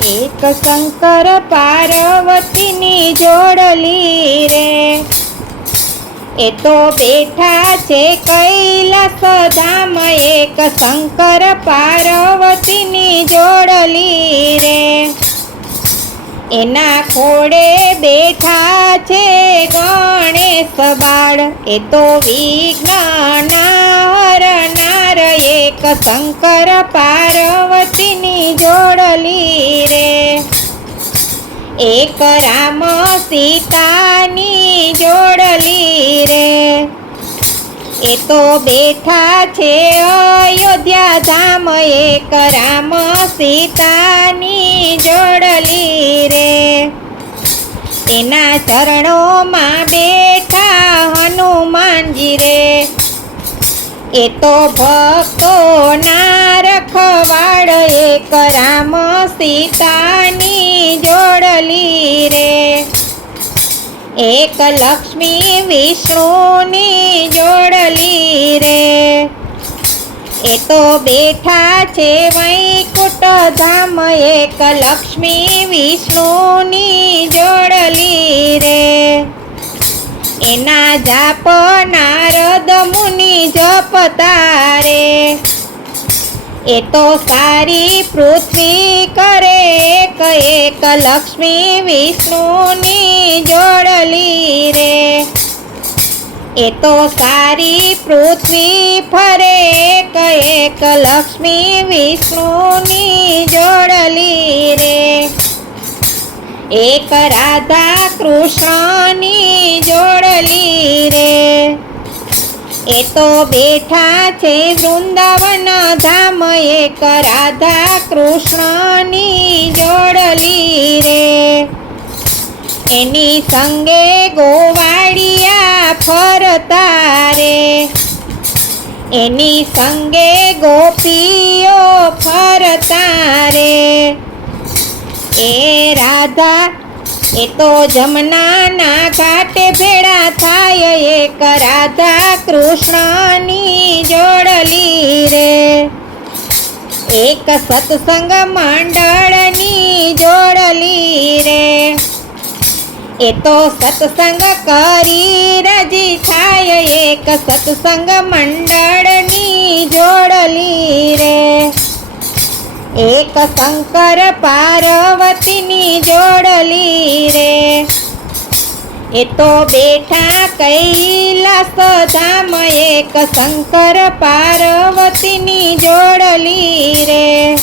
એક શંકર પાર્વતીની જોડલી રે, એ તો બેઠા છે કૈલાસ ધામ, એક શંકર પાર્વતીની જોડલી રે, એના ખોડે બેઠા છે ગણેશ બાળ, એ તો વિઘ્ન હરનાર, એક શંકર પાર્વતીની જોડલી રે, એક રામ સીતાની જોડલી રે, એ તો બેઠા છે અયોધ્યા ધામ, એક રામ સીતાની જોડલી રે, એના ચરણોમાં બેઠા હનુમાનજી રે, એ તો ભક્તોના રખવાડ, એક રામ સીતાની જોડલી રે, એક લક્ષ્મી વિષ્ણુની જોડલી રે, એ તો બેઠા છે વૈકુંઠ ધામ, એક લક્ષ્મી વિષ્ણુની જોડલી રે, એના જાપ નારદ મુનિ જપતા રે, એ તો સારી પૃથ્વી કરે, એક લક્ષ્મી વિષ્ણુની જોડલી રે, એ તો સારી પૃથ્વી ફરે, એક લક્ષ્મી વિષ્ણુની જોડલી રે, એક રાધા કૃષ્ણની જોડલી રે, એ તો બેઠા છે વૃંદાવન ધામ, એક રાધા કૃષ્ણની જોડલી રે, એની સંગે ગોવાળિયા ફરતા રે, એની સંગે ગોપીઓ ફરતા રે, એ રાધા એ તો જમનાના ઘાટે ભેળા થાય, એક રાધા કૃષ્ણની જોડલી રે, એક સત્સંગ મંડળની જોડલી રે, એ તો સત્સંગ કરી રાજી થાય, એક સત્સંગ મંડળની જોડલી રે, એક શંકર પાર્વતીની જોડલી રે, એ તો બેઠા કૈલાસ ધામ, એક શંકર પાર્વતીની જોડલી રે.